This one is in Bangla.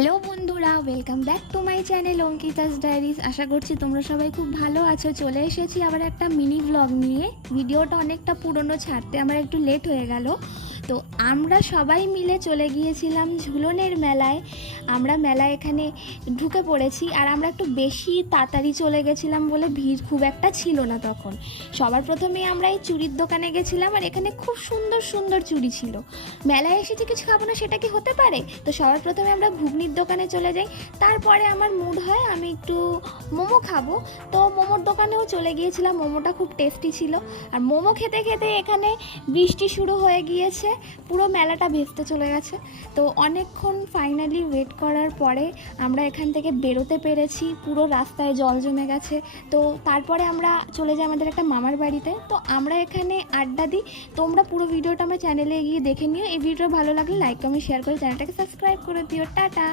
হ্যালো বন্ধুরা, welcome back to my channel Ankita's diaries. আশা করছি তোমরা সবাই খুব ভালো আছো। চলে এসেছি আবার একটা মিনি ব্লগ নিয়ে। ভিডিওটা অনেকটা পুরনো, ছাড়তে আমার একটু লেট হয়ে গেল। তো আমরা সবাই মিলে চলে গিয়েছিলাম ঝুলনের মেলায়। আমরা মেলায় এখানে ঢুকে পড়েছি, আর আমরা একটু বেশি তাড়াতাড়ি চলে গেছিলাম বলে ভিড় খুব একটা ছিল না তখন। সবার প্রথমে আমরা এই চুড়ির দোকানে গেছিলাম, আর এখানে খুব সুন্দর সুন্দর চুড়ি ছিল। মেলায় এসেছি কিছু খাবো না, সেটা কি হতে পারে? তো সবার প্রথমে আমরা ঘুগনির দোকানে চলে যাই। তারপরে আমার মুড হয় আমি একটু মোমো খাবো, তো মোমোর দোকানেও চলে গিয়েছিলাম। মোমোটা খুব টেস্টি ছিল। আর মোমো খেতে খেতে এখানে বৃষ্টি শুরু হয়ে গিয়েছে, পুরো মেলাটা ভেস্তে চলে গেছে। তো অনেকক্ষণ ফাইনালি ওয়েট করার পরে আমরা এখান থেকে বেরোতে পেরেছি। পুরো রাস্তায় জল জমে গেছে। তো তারপরে আমরা চলে যাই আমাদের একটা মামার বাড়িতে। তো আমরা এখানে আড্ডা দিই। তোমরা পুরো ভিডিওটা আমার চ্যানেলে গিয়ে দেখে নিও। এই ভিডিও ভালো লাগলে লাইক কমেন্ট শেয়ার করে চ্যানেলটাকে সাবস্ক্রাইব করে দিও। টাটা।